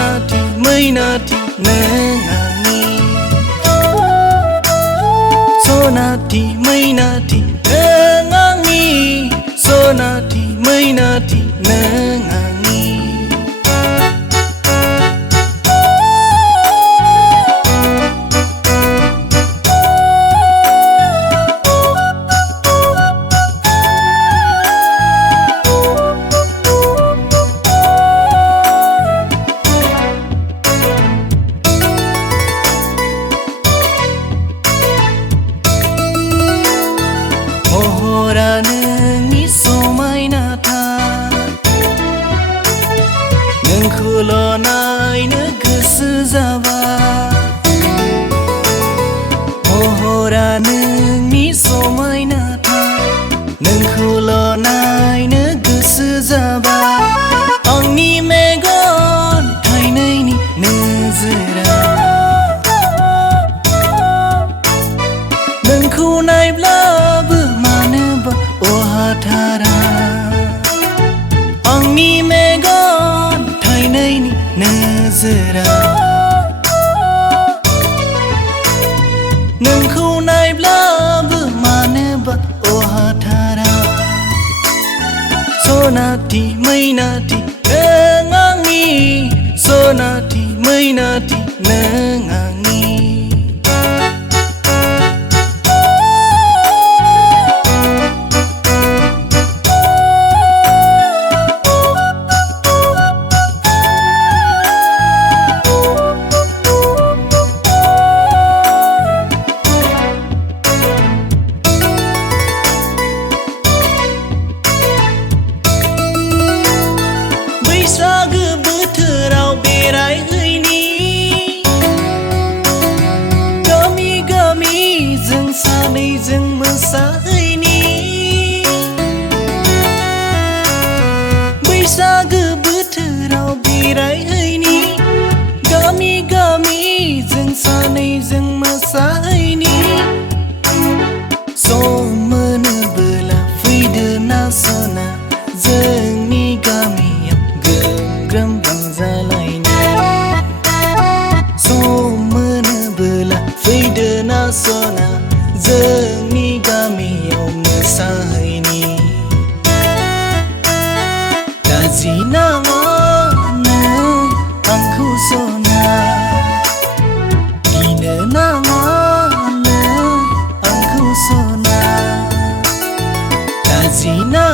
Sonati mainati nangani Sonati mainati nangani Sonati mainati nangani Mohora nungi somaina tha Nungkhulo naina goso jaba Mohora nungi somaina tha Nungkhulo naina goso jaba Angni megon thainaini nozora Nungkhu naiblaबो Ohatara Angni megon thainaini nozora Nोंखौ नायब्लाबो मानोबा अहाथारा Sonati mainati nों आंनि Sonati mainati नों आंनि बैसागो बोथोराव बेरायहैनि गामि गामि जों सानैजों मोसाहैनि बैसागो बोथोराव बेरायहैनि गामि गामि जों सानैजों मोसाहैनि सम मोनोबोला फैदो ना सना जोंनि गामियाव ग्रोम रंजालायनो सम मोनोबोला फैदो ना सना जोंनि गामियाव मोसाहैनि गाज्रि नाङा नों आंखौ सना गिनो नाङा नों आंखौ सना गाज्रि नाङा